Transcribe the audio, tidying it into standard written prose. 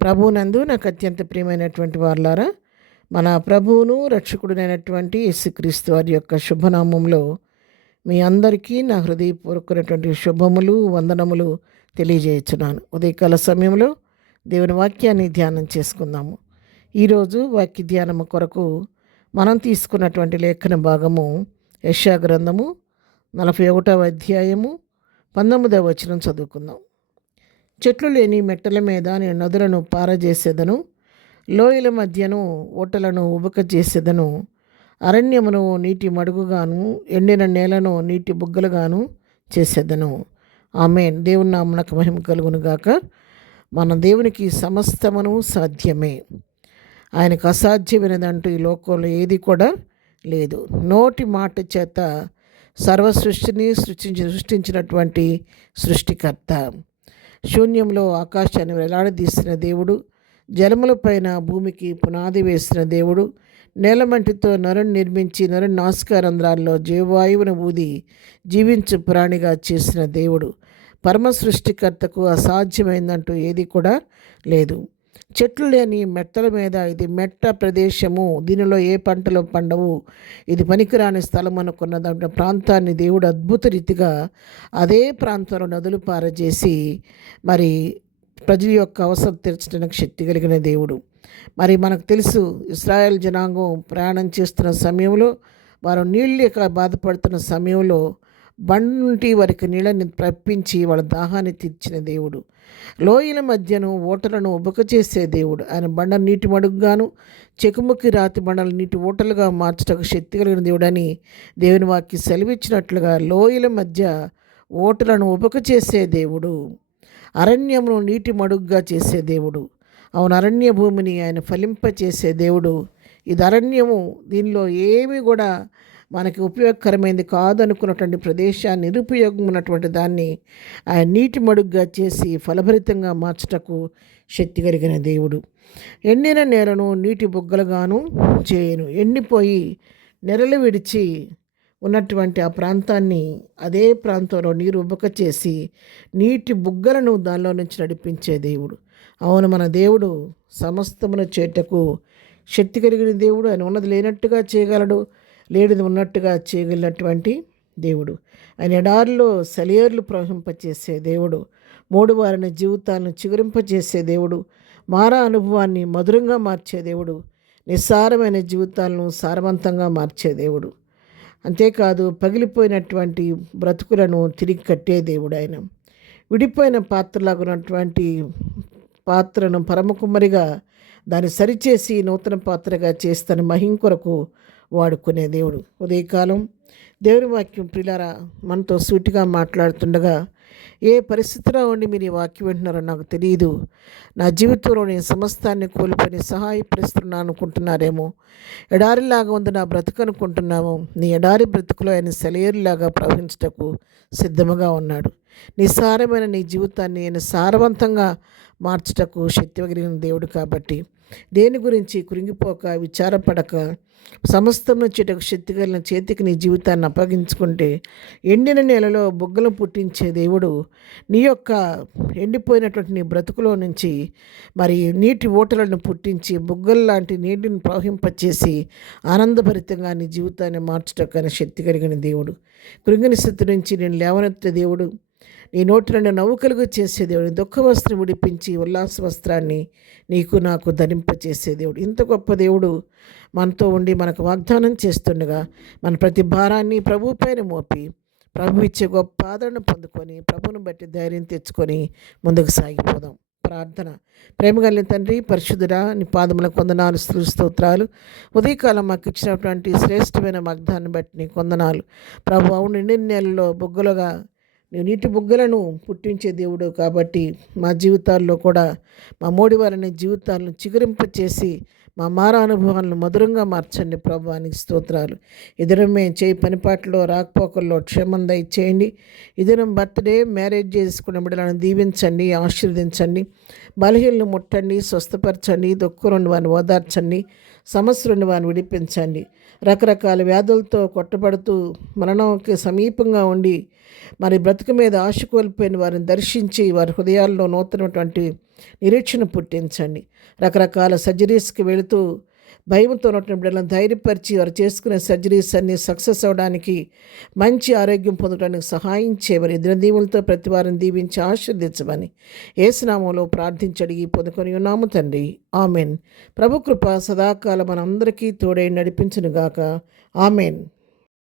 ప్రభువునందు నాకు అత్యంత ప్రియమైనటువంటి వారులారా, మన ప్రభువును రక్షకుడునైనటువంటి యేసుక్రీస్తు వారి యొక్క శుభనామంలో మీ అందరికీ నా హృదయపూర్వకమైనటువంటి శుభములు, వందనములు తెలియజేయుచున్నాను. ఉదయకాల సమయంలో దేవుని వాక్యాన్ని ధ్యానం చేసుకుందాము. ఈరోజు వాక్య ధ్యానము కొరకు మనం తీసుకున్నటువంటి లేఖన భాగము యెషయా గ్రంథము 41వ అధ్యాయము 19వ వచనం చదువుకుందాం. చెట్లు లేని మెట్టల మీద నేను నదులను పారజేసేదను, లోయల మధ్యను ఊటలను ఉబకజేసేదను, అరణ్యమును నీటి మడుగుగాను, ఎండిన నేలను నీటి బుగ్గలుగాను చేసేదను. ఆమేన్. దేవుని నామమునకు మహిమ కలుగును గాక. మన దేవునికి సమస్తమును సాధ్యమే. ఆయనకు అసాధ్యమైనదంటూ ఈ లోకంలో ఏది కూడా లేదు. నోటి మాట చేత సర్వ సృష్టిని సృష్టించినటువంటి సృష్టికర్త, శూన్యంలో ఆకాశాన్ని వేలాడదీసిన దేవుడు, జలములపైన భూమికి పునాది వేసిన దేవుడు, నేలమంటితో నరుని నిర్మించి నరుని నాసికారంధ్రాల్లో జీవవాయువును ఊది జీవించు ప్రాణిగా చేసిన దేవుడు, పరమ సృష్టికర్తకు అసాధ్యమైందంటూ ఏది కూడా లేదు. చెట్లు లేని మెట్టల మీద, ఇది మెట్ట ప్రదేశము, దీనిలో ఏ పంటలు పండవు, ఇది పనికిరాని స్థలం అనుకున్నదంటే ప్రాంతాన్ని దేవుడు అద్భుత రీతిగా అదే ప్రాంతంలో నదులు పారజేసి మరి ప్రజల యొక్క అవసరం తీర్చడానికి శక్తి కలిగిన దేవుడు. మరి మనకు తెలుసు, ఇశ్రాయేల్ జనాంగం ప్రయాణం చేస్తున్న సమయంలో, వారు నీళ్ళు లేక బాధపడుతున్న సమయంలో బండ నుండి వారికి నీళ్ళని రప్పించి వాళ్ళ దాహాన్ని తీర్చిన దేవుడు, లోయల మధ్యను ఓటలను ఉబకచేసే దేవుడు. ఆయన బండ నీటి మడుగుగాను, చెకుముకి రాతి బండలు నీటి ఓటలుగా మార్చటకు శక్తి కలిగిన దేవుడని దేవుని వాక్యం సెలవిచ్చినట్లుగా లోయల మధ్య ఓటలను ఉబకచేసే దేవుడు, అరణ్యమును నీటి మడుగుగా చేసే దేవుడు. అవును, అరణ్య భూమిని ఆయన ఫలింపచేసే దేవుడు. ఇది అరణ్యము, దీనిలో ఏమీ కూడా మనకి ఉపయోగకరమైనది కాదనుకున్నటువంటి ప్రదేశాన్ని, నిరుపయోగం ఉన్నటువంటి దాన్ని ఆయన నీటి మడుగ్గా చేసి ఫలభరితంగా మార్చటకు శక్తి కలిగిన దేవుడు. ఎండిన నేలను నీటి బుగ్గలుగాను చేయను. ఎండిపోయి నెరలు విడిచి ఉన్నటువంటి ఆ ప్రాంతాన్ని, అదే ప్రాంతంలో నీరు ఉబక చేసి నీటి బుగ్గలను దానిలో నుంచి నడిపించే దేవుడు. అవును, మన దేవుడు సమస్తమును చేటకు శక్తి కలిగిన దేవుడు. ఆయన ఉన్నది లేనట్టుగా చేయగలడు, లేనిది ఉన్నట్టుగా చేయగలిగినటువంటి దేవుడు. ఆయన ఎడారిలో సెలయేర్లు ప్రవహింపచేసే దేవుడు, మూడు వారిని జీవితాలను చిగురింపచేసే దేవుడు, మారా అనుభవాన్ని మధురంగా మార్చే దేవుడు, నిస్సారమైన జీవితాలను సారవంతంగా మార్చే దేవుడు. అంతేకాదు, పగిలిపోయినటువంటి బ్రతుకులను తిరిగి కట్టే దేవుడు. ఆయన విడిపోయిన పాత్రలాగా ఉన్నటువంటి పాత్రను పరమకుమ్మరిగా దాన్ని సరిచేసి నూతన పాత్రగా చేస్తాను మహిం కొరకు వాడుకునే దేవుడు. ఉదయకాలం దేవుని వాక్యం ప్రియులారా మనతో సూటిగా మాట్లాడుతుండగా, ఏ పరిస్థితిలో ఉండి మీరు ఈ వాక్యం వింటున్నారో నాకు తెలియదు, నా జీవితంలో నేను సమస్తాన్ని కోల్పోయి సహాయపరుస్తున్నాను అనుకుంటున్నారేమో, ఎడారిలాగా ఉంది నా బ్రతుకు అనుకుంటున్నాము. నీ ఎడారి బ్రతుకులో ఆయన సెలయేరులాగా ప్రవహించటకు సిద్ధముగా ఉన్నాడు. నిస్సారమైన నీ జీవితాన్ని ఆయన సారవంతంగా మార్చటకు శక్తి కలిగిన దేవుడు. కాబట్టి దేని గురించి కృంగిపోక, విచారపడక, సమస్తం చెటకు శక్తి కలిగిన చేతికి నీ జీవితాన్ని అప్పగించుకుంటే ఎండిన నేలలో బుగ్గలు పుట్టించే దేవుడు నీ యొక్క ఎండిపోయినటువంటి నీ బ్రతుకులో నుంచి మరి నీటి ఓటలను పుట్టించి బుగ్గలు లాంటి నీటిని ప్రవహింపచేసి ఆనందభరితంగా నీ జీవితాన్ని మార్చటకు శక్తి కలిగిన దేవుడు. కృంగిని స్థితి నుంచి నేను లేవనెత్తే దేవుడు, నీ నోటి నుండి నవ్వు కలుగు చేసే దేవుడు, దుఃఖ వస్త్రం విడిపించి ఉల్లాస వస్త్రాన్ని నీకు నాకు ధరింపచేసే దేవుడు. ఇంత గొప్ప దేవుడు మనతో ఉండి మనకు వాగ్దానం చేస్తుండగా, మన ప్రతి భారాన్ని ప్రభు పైన మోపి ప్రభు ఇచ్చే గొప్ప ఆదరణ పొందుకొని ప్రభువును బట్టి ధైర్యం తెచ్చుకొని ముందుకు సాగిపోదాం. ప్రార్థన. ప్రేమగలిగిన తండ్రి, పరిశుద్ధుడా, నీ పాదములకు వందనాలు, స్తోత్రాలు. ఉదయకాలం మాకు ఇచ్చినటువంటి శ్రేష్టమైన వాగ్దాన్ని బట్టి నీ వందనాలు ప్రభు. అవును, నిండిన నెలలో బొగ్గులుగా నీ నీటి బుగ్గలను పుట్టించే దేవుడు. కాబట్టి మా జీవితాల్లో కూడా మా మోడివారిని జీవితాలను చిగురింపచేసి మా మారా అనుభవాలను మధురంగా మార్చండి ప్రభు. నీకు స్తోత్రాలు. ఇద్దరం మేము చేయి పనిపాట్లో రాకపోకల్లో క్షేమం దయచేయండి. ఇద్దరం బర్త్డే, మ్యారేజ్ చేసుకున్న బిడ్డలను దీవించండి, ఆశీర్వదించండి. బలహీనలను ముట్టండి, స్వస్థపరచండి. దుఃఖులను వారిని ఓదార్చండి, సమస్యలను వారిని విడిపించండి. రకరకాల వ్యాధులతో కొట్టబడుతూ మరణంకి సమీపంగా ఉండి మరి బ్రతుకు మీద ఆశ కోల్పోయిన వారిని దర్శించి వారి హృదయాల్లో నూతనటువంటి నిరీక్షణ పుట్టించండి. రకరకాల సర్జరీస్కి వెళుతూ భయంతో ఉన్నటువంటి బిడ్డలను ధైర్యపరిచి వారు చేసుకునే సర్జరీస్ అన్నీ సక్సెస్ అవ్వడానికి, మంచి ఆరోగ్యం పొందడానికి సహాయం చేయమని, దినదీవులతో ప్రతి వారిని దీవించి ఆశీర్దించమని యేసునామంలో ప్రార్థించి అడిగి పొందుకొని ఉన్నాము తండ్రి. ఆమెన్. ప్రభు కృప సదాకాలం మనందరికీ తోడై నడిపించునుగాక. ఆమెన్.